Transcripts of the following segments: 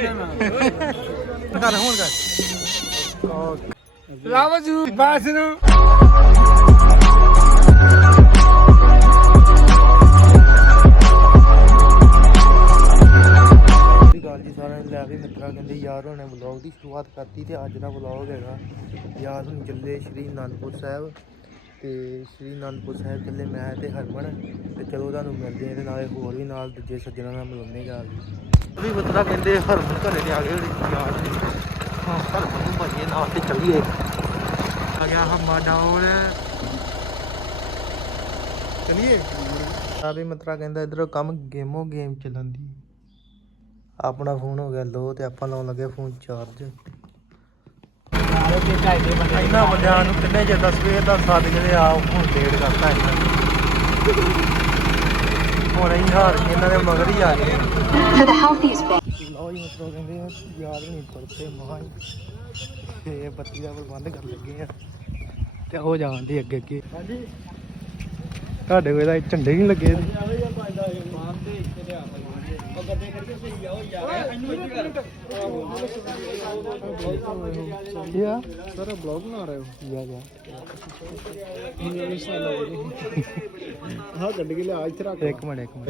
ਕਰ ਹੁਣ ਕਰ ਲਾਵਾ ਜੂ ਬਾਸ ਜੀ ਸਾਰਿਆਂ ਨੂੰ ਲੈ ਵੀ ਮਿੱਤਰਾ ਕਹਿੰਦੇ ਯਾਰ ਹੋਣੇ ਵਲੌਗ ਦੀ ਸ਼ੁਰੂਆਤ ਕਰਤੀ ਤੇ ਅੱਜ ਦਾ ਵਲੌਗ ਹੈਗਾ ਯਾਰ ਹੁਣ ਚੱਲੇ ਸ਼੍ਰੀ ਅਨੰਦਪੁਰ ਸਾਹਿਬ ਤੇ ਸ਼੍ਰੀ ਅਨੰਦਪੁਰ ਸਾਹਿਬ ਚੱਲੇ ਮੈਂ ਤੇ ਹਰਮਨ ਤੇ ਚਲੋ ਤੁਹਾਨੂੰ ਮਿਲਦੇ ਆ ਤੇ ਨਾਲੇ ਹੋਰ ਵੀ ਨਾਲ ਦੂਜੇ ਸੱਜਣਾ ਨਾਲ ਮਿਲਾਉਂਦੇ ਜਾ ਵੀ ਮਿੱਤਰਾ ਕਹਿੰਦੇ ਹਰਮਨ ਘਰੇ ਤੇ ਆ ਗਏ ਯਾਰ ਹਾਂ ਹਰਮਨ ਨੂੰ ਭਾਈਏ ਨਾਲ ਤੇ ਚੱਲੀਏ। ਆ ਗਿਆ ਹਮਾ ਡਾਉਨ ਚਲਿਏ? ਆ ਵੀ ਮਿੱਤਰਾ ਕਹਿੰਦਾ ਇਧਰ ਕੰਮ ਗੇਮੋ ਗੇਮ ਚੱਲਣ ਦੀ। ਆਪਣਾ ਫੋਨ ਹੋ ਗਿਆ ਲੋ ਤੇ ਆਪਾਂ ਲਾਉਣ ਲੱਗੇ ਫੋਨ ਚਾਰਜ। ਇਹਨਾਂ ਬੰਦਿਆਂ ਨੂੰ ਕਿੰਨੇ ਜੇ 10 ਵਜੇ ਦਾ ਸਾਥ ਜਿਹੜੇ ਆ ਹੁਣ ਡੇਢ ਕਰਤਾ ਇਹਨਾਂ ਨੇ। ਹੁਣ ਅਸੀਂ ਹਾਰ ਕੇ ਇਹਨਾਂ ਦੇ ਮਗਰ ਹੀ ਆ ਗਏ। For the healthiest bed. ਲਓ ਜੀ ਮਿੱਤਰੋ ਕਹਿੰਦੇ ਆ ਯਾਦ ਨਹੀਂ ਤੁਰਤੇ ਮਹਾਂ ਤੇ ਬੱਤੀ ਦਾ ਪ੍ਰਬੰਧ ਕਰ ਲੱਗੇ ਆ। ਤੇ ਉਹ ਜਾਣ ਦੀ ਅੱਗੇ ਅੱਗੇ। ਹਾਂਜੀ। ਤੁਹਾਡੇ ਕੋਲ ਤਾਂ ਝੰਡੇ ਨਹੀਂ ਲੱਗੇ ਕੀ ਆ ਸਰ ਬਲੌਗ ਬਣਾ ਰਹੇ ਹੋ? ਜਾ ਜਾ ਹਾਂ ਗੱਡੀ ਕੇ ਲਿਆ ਇੱਥੇ ਰੱਖ ਇੱਕ ਮਿੰਟ ਇੱਕ ਮਿੰਟ।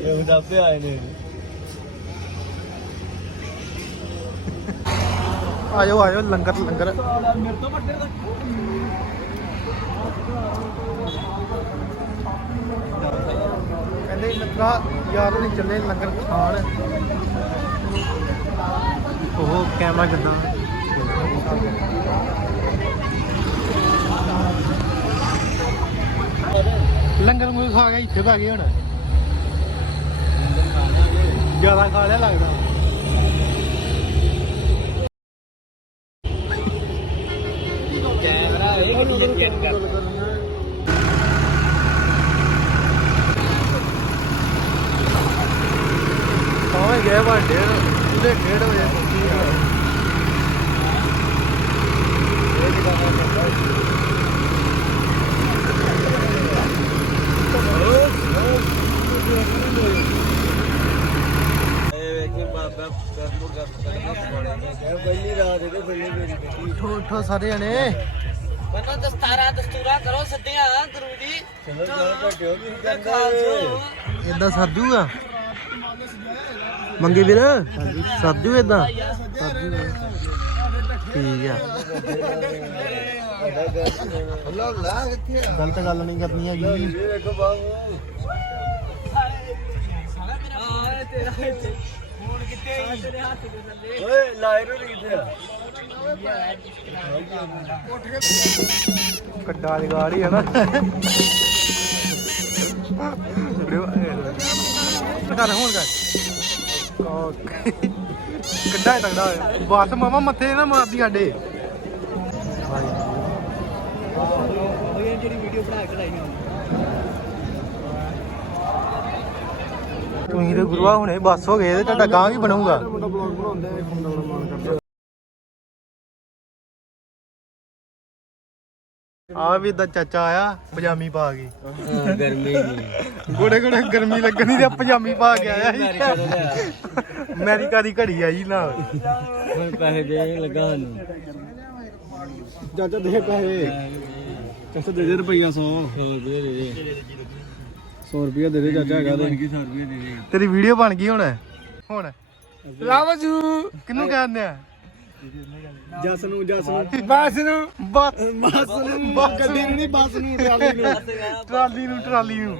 ਇਹ ਦੱਸਦੇ ਆਏ ਨੇ। ਆਜੋ ਆਜੋ ਲੰਗਰ ਲੰਗਰ। ਮੇਰੇ ਤੋਂ ਵੱਡੇ ਦਾ ਕਹਿੰਦੇ ਮਿੱਤਰਾ ਯਾਰ ਨਹੀਂ ਚੱਲੇ ਲੰਗਰ ਖਾਣ ਉਹ ਕੈਮਰਾ ਕਿੱਦਾਂ ਲੰਗਰ ਮੂੰਹ ਖਾ ਕੇ ਇੱਥੇ ਪੈ ਗਏ ਹੁਣ ਜ਼ਿਆਦਾ ਖਾ ਲਿਆ ਲੱਗਦਾ ਕੈਮਰਾ ਇਹ ਕਿਹੜੀ ਚੈੱਕ ਕਰ ਪਹੁੰਚ ਗਏ ਭਾਂਡੇ ਉਹਦੇ 1:30 ਵਜੇ ਪਹੁੰਚੀ ਆ ਇਹ ਵੇਖੀ ਬਾਬਾ ਬੈਠੋ ਕਰ ਕਰਨਾ ਪਹਿਲੀ ਰਾਤ ਇਹਦੇ ਪਹਿਲੇ ਮੇਰੀ ਉੱਠੋ ਸਾਰੇ ਜਣੇ। ਬਨੋ ਦਸਤਾਰਾ ਦਸਤੂਰਾ ਕਰੋ ਸੱਦਿਆਂ ਗੁਰੂ ਜੀ। ਚਲੋ ਚਲੋ ਕਰਦਾ ਇਦਾਂ ਸਾਧੂ ਆ? ਮੰਗੇ ਵੀਰ? ਸਾਧੂ ਇਦਾਂ ਠੀਕ ਆ। ਗਲਤ ਗੱਲ ਨਹੀਂ ਕਰਨੀ ਹੈਗੀ। ਓਏ ਲਾਇਰ ਨਹੀਂ ਕਿੱਥੇ ਆ? ਕੱਡਾ ਜਗਾੜ ਹੀ ਹੈ ਨਾ। ਵੀਡੀਓ ਕਰ ਹੁਣ ਕਰ ਕੱਡਾ ਹੀ ਤਗੜਾ ਹੋਇਆ। ਬਸ ਮਾਮਾ ਮੱਥੇ ਨਾ ਮਾਰਦੀ ਸਾਡੇ। ਉਹ ਜਿਹੜੀ ਵੀਡੀਓ ਬਣਾ ਕੇ ਲਾਈ ਤੁਸੀਂ ਤੇ ਗੁਰੂਆ ਹੁਣੇ ਬੱਸ ਹੋ ਗਏ ਤੇ ਤੁਹਾਡਾ ਗਾਂ ਵੀ ਬਣੂਗਾ। ਆ ਵੀ ਦਾ ਚਾਚਾ ਆਇਆ ਪਜਾਮੀ ਪਾ ਕੇ। ਹਾਂ ਗਰਮੀ ਦੀ ਗੋੜੇ ਗੋੜੇ ਗਰਮੀ ਲੱਗਣੀ ਤੇ ਪਜਾਮੀ ਪਾ ਕੇ ਆਇਆ ਸੀ। ਅਮਰੀਕਾ ਦੀ ਘੜੀ ਆ ਜੀ ਨਾਲ ਪੈਸੇ ਦੇ ਲੱਗਾ ਸਾਨੂੰ। ਚਾਚਾ ਦੇ ਪੈਸੇ। ਚਾਚਾ ਦੇ ਦੇ ਰੁਪਈਆ 100 100 ਰੁਪਏ ਦੇ ਦੇ। 100 ਰੁਪਏ ਦੇ ਦੇ ਚਾਚਾ ਹੈਗਾ ਤੇ। 100 ਰੁਪਏ ਦੇ ਦੇ। ਤੇਰੀ ਵੀਡੀਓ ਬਣ ਗਈ ਹੁਣ। ਹੁਣ। ਲਾਵਾ ਜੂ ਕਿਹਨੂੰ ਕਹਿੰਦੇ ਆ ਜਸ ਨੂੰ ਜਸ ਨੂੰ। ਬਾਸ ਨੂੰ ਬੱਸ। ਬੱਸ ਨੂੰ। ਬੱਸ ਗੱਡੀ ਨੂੰ ਨਹੀਂ ਬੱਸ ਨੂੰ ਟਰਾਲੀ ਨੂੰ। ਟਰਾਲੀ ਨੂੰ ਟਰਾਲੀ ਨੂੰ।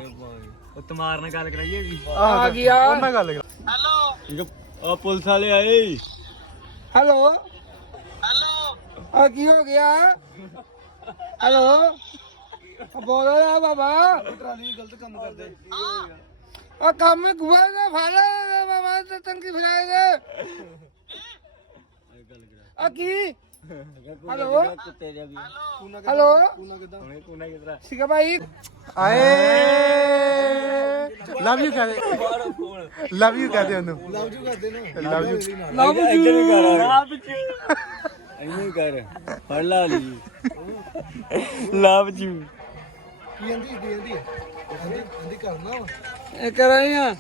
ਉਹ ਤਮਾਰ ਨਾਲ ਗੱਲ ਕਰਾਈਏ ਜੀ। ਆ ਗਿਆ। ਉਹਨਾਂ ਗੱਲ ਕਰ। ਆ ਪੁਲਿਸ ਵਾਲੇ ਆਏ। ਹੈਲੋ। ਹੈਲੋ। ਆ ਕੀ ਹੋ ਗਿਆ? ਹੈਲੋ। ਬੋਲੋ ਨਾ ਬਾਬਾ। ਟਰਾਲੀ ਗਲਤ ਕੰਮ ਕਰਦੇ। ਆ ਕੰਮ ਗੁਆ ਦਾ ਫਾਲਾ ਬਾਬਾ ਤੇ ਤੰਗੀ ਫਿਰਾਏ ਦੇ। ਆ ਕੀ ਹੈਲੋ? ਕੁੱਤੇ ਦੇ ਵੀ। ਹੈਲੋ? ਹੁਣੇ ਕੋਨਾ ਕਿਧਰ ਠੀਕ ਹੈ ਭਾਈ। ਆਏ। ਲਵ ਯੂ ਕਹਦੇ। ਲਵ ਯੂ ਕਹਦੇ ਉਹਨੂੰ। ਲਵ ਜੂ ਕਰਦੇ ਨਾ। ਲਵ ਯੂ ਲਵ ਕਰ ਲਵ ਜੂ ਐਵੇਂ ਕਰ ਫੜ ਲਾ ਲਈ। ਲਵ ਜੂ ਕੀ ਆਂਦੀ ਕੀ ਆਂਦੀ ਆਂਦੀ ਕਰਨਾ ਵਾ। ਇਹ ਕਰਾਂਗਾ।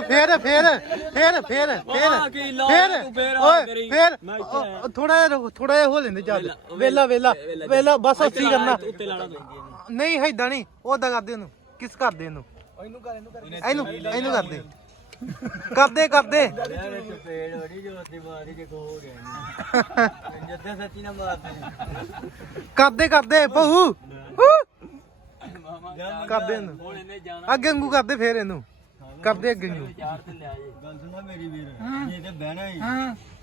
ਫੇਰ ਫੇਰ ਫੇਰ ਫੇਰ ਕੀ ਫੇਰ ਲਾ ਫੇਰ ਤੂੰ ਫੇਰ ਆ ਓਏ ਕਰੀ। ਫੇਰ ਮੈਂ ਇੱਥੇ ਆਇਆ। ਥੋੜਾ ਜਿਹਾ ਥੋੜਾ ਜਿਹਾ ਹੋ ਲੈਂਦੇ ਚੱਲ ਵੇਲਾ ਵੇਲਾ ਵੇਲਾ ਬਸ ਅਸੀਂ ਕਰਨਾ। ਉੱਤੇ ਲਾਣਾ ਪੈਂਦੀ ਨਹੀਂ ਏਦਾਂ ਨਹੀਂ ਉਹਦਾ ਕਰਦੇ ਉਹਨੂੰ ਕਿਸ ਕਰਦੇ ਇਹਨੂੰ? ਇਹਨੂੰ ਕਰ ਇਹਨੂੰ ਕਰ। ਇਹਨੂੰ ਇਹਨੂੰ ਕਰਦੇ। ਕਰਦੇ ਕਰਦੇ। ਯਾਰ ਇਹ ਪੇੜ ਬੜੀ ਜੋਤੀ ਮਾਰੀ ਜੇ ਕੋ ਹੋ ਗਿਆ ਜੱਦੇ ਸੱਚੀ ਨਾ ਮਾਰਦੇ ਕਰਦੇ ਕਰਦੇ ਬਹੂ। ਕਰਦੇ ਇਹਨੂੰ। ਹੁਣ ਇਹਨੇ ਜਾਣਾ। ਅੱਗੇ ਵਾਂਗੂ ਕਰਦੇ ਫੇਰ ਇਹਨੂੰ। ਕਰਦੇ ਅੱਗੇ ਨੂੰ ਚਾਰ ਤੇ ਲਿਆ ਜੇ। ਗੱਲ ਸੁਣਾ ਮੇਰੀ ਵੀਰ। ਜੇ ਤੇ ਬਹਿਣਾ ਹੀ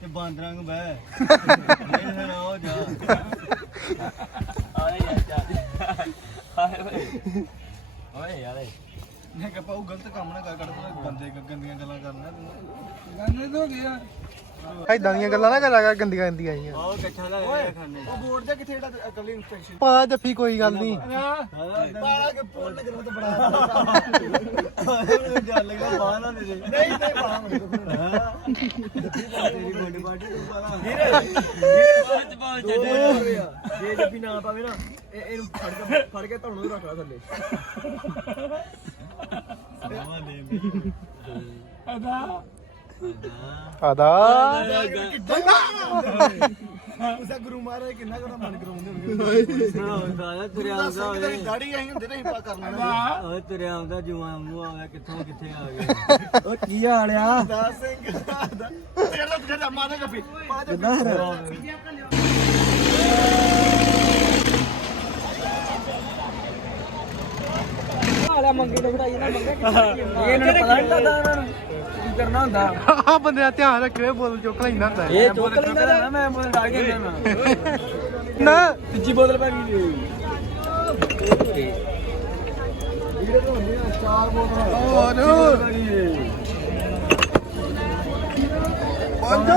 ਤੇ ਬਾਂਦਰਾਂ ਨੂੰ ਬਹਿ। ਨਹੀਂ ਫਿਰ ਹੋ ਜਾ। ਆਏ ਯਾਰ ਜਾ। ਆਏ ਓਏ। ਯਾਰ ਮੈਂ ਕਿਹਾ ਪਾਉ ਗਲਤ ਕੰਮ ਨਾ ਕਰ ਕੱਢ ਤੂੰ ਗੰਦੇ ਗੰਦੀਆਂ ਗੱਲਾਂ ਕਰਨਾ ਤੂੰ। ਗੰਨੇ ਤੋਂ ਗਿਆ ਏਦਾਂ ਦੀਆਂ ਗੱਲਾਂ ਨਾ ਕਰਿਆ ਕਰ ਗੰਦੀਆਂ ਗੰਦੀਆਂ ਆਈਆਂ। ਆਓ ਕੱਛਾ ਦਾ ਓਏ ਖਾਣੇ। ਉਹ ਬੋਰਡ ਤੇ ਕਿੱਥੇ ਜਿਹੜਾ ਅਕਲੀ ਇਨਸਪੈਕਸ਼ਨ ਪਾ ਜੱਫੀ ਕੋਈ ਗੱਲ ਨਹੀਂ। ਪਾਲਾ ਕੇ ਪੋਲ ਤੇ ਕਰੋ ਤਾਂ ਬੜਾ ਜਾ ਲੱਗਦਾ ਬਾਹਰ ਨਾ ਦੇ ਦੇ ਨਹੀਂ ਨਹੀਂ ਪਾਲਾ ਮੇਰੇ ਕੋਲ ਤੇਰੀ ਬੋਡੀ ਬਾਡੀ ਤੂੰ ਪਾਲਾ ਵੀਰੇ ਬਾਤ ਬਾਤ ਜੇ ਜੱਫੀ ਨਾ ਪਾਵੇ ਨਾ ਇਹ ਇਹਨੂੰ ਫੜ ਕੇ ਫੜ ਕੇ ਧੌਣੋਂ ਹੀ ਰੱਖ ਲਾ ਥੱਲੇ। ਆਦਾ ਉਸਾ ਗੁਰੂ ਮਹਾਰਾਜ ਕਿੰਨਾ ਕੋਣਾ ਮਨ ਕਰਾਉਂਦੇ ਹੋਣਗੇ। ਸਾਲਾ ਤੁਰਿਆ ਆਉਂਦਾ ਓਏ ਦਾੜੀ ਆਈ ਹੁੰਦੇ ਨਹੀਂ ਪਾ ਕਰ ਲੈਣਾ। ਓਏ ਤੁਰਿਆ ਆਉਂਦਾ ਜੁਆਂ ਮੂੰਹ ਆਉਂਦਾ ਕਿੱਥੋਂ ਕਿੱਥੇ ਆ ਗਿਆ। ਓ ਕੀ ਹਾਲ ਆ? ਦਾਸ ਸਿੰਘ ਤੇਰਾ ਤੇਰਾ ਮਾਰੇ ਜੱਫੀ ਪਾ ਜੱਫੀ ਇਹਨਾਂ ਨੂੰ ਪਤਾ ਨਹੀਂ ਲੱਗਦਾ ਇਹਨਾਂ ਨੂੰ ਕੀ ਕਰਨਾ ਹੁੰਦਾ। ਆ ਬੰਦੇ ਦਾ ਧਿਆਨ ਰੱਖਿਓ ਬੋਤਲ ਚੁੱਕ ਲੈਂਦਾ ਹੁੰਦਾ। ਇਹ ਚੁੱਕ ਲੈਂਦਾ ਨਾ ਮੈਂ ਬੋਲ ਡਾਲ ਕੇ ਦੇਣਾ ਨਾ। ਤੀਜੀ ਬੋਤਲ ਪੈ ਗਈ ਹੋਰ। ਪੰਜ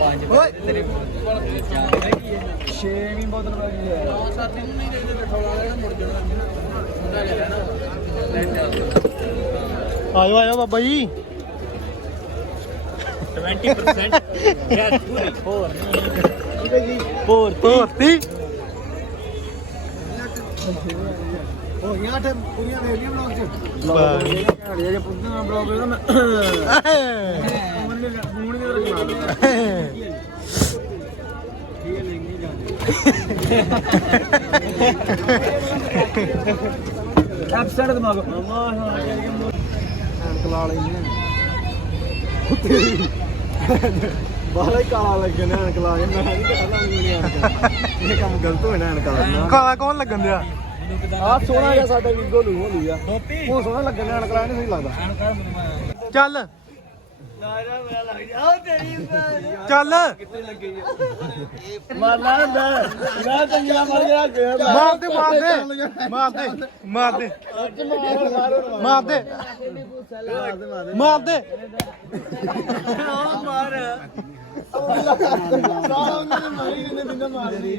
ਓਏ। ਤੇਰੇ ਛੇਵੀਂ ਬੋਤਲ ਪੈ ਗਈ ਹੈ ਆਇਓ ਆਇਓ ਬਾਬਾ ਜੀ। 20% ਯਾਰ ਪੂਰੀ। ਹੋਰ ਹੋਰ ਭੋਰਤੀ ਹੋ ਗਿਆ ਪੂਰੀਆਂ ਵੇਖ ਲੀਆਂ ਬਲੌਗ ਚ। ਘਾੜੀਆਂ ਜੇ ਪੁੱਤਾਂ ਬਲੌਗ ਇਹਦਾ ਮੈਂ ਫੋਨ ਨਹੀਂ ਫੋਨ ਨਹੀਂ ਰੱਖਣਾ ਇਹ ਲੈ ਨਹੀਂ ਜਾਂਦੇ ਐਪਸੈਟ ਦਿਮਾਗ ਮਾਮਾ ਹਾਂ ਐਨਕ ਲਈ ਬਾਹਰ ਹੀ ਕਾਲਾ ਲੱਗੇ ਐਨਕ ਲਾ ਕੇ ਮੈਂ ਨਹੀਂ ਪਤਾ ਨਹੀਂ ਐਨਕ ਇਹ ਕੰਮ ਗਲਤ ਹੋਇਆ ਐਨਕ ਲਾਉਣਾ ਕਾਲਾ ਕੌਣ ਲੱਗਣ ਦਿਆ? ਆ ਸੋਹਣਾ ਜਿਹਾ ਸਾਡਾ ਵੀ ਗੋਲੂ ਹੋਲੂ ਆ। ਉਹ ਸੋਹਣਾ ਲੱਗਣ ਐਨਕ ਲਾਇਆ ਨਹੀਂ ਸਹੀ ਲੱਗਦਾ। ਚੱਲ। ਲਾਰਾ ਮੇਰਾ ਲੱਗ ਜਾ ਉਹ ਤੇਰੀ ਚੱਲ। ਮਾਰਨਾ ਹੁੰਦਾ। ਮੈਂ ਚੰਗਿਆ ਮਰ ਗਿਆ ਗਿਆ ਮਾਰ ਦੇ ਮਾਰ ਦੇ। ਮਾਰ ਦੇ ਮਾਰ ਦੇ। ਮਾਰ ਦੇ। ਮਾਰ ਦੇ। ਮਾਰ। ਸਾਲਾ ਉਹਨਾਂ ਮਾਰੀ ਨੇ ਬਿੰਦਾ ਮਾਰੀ।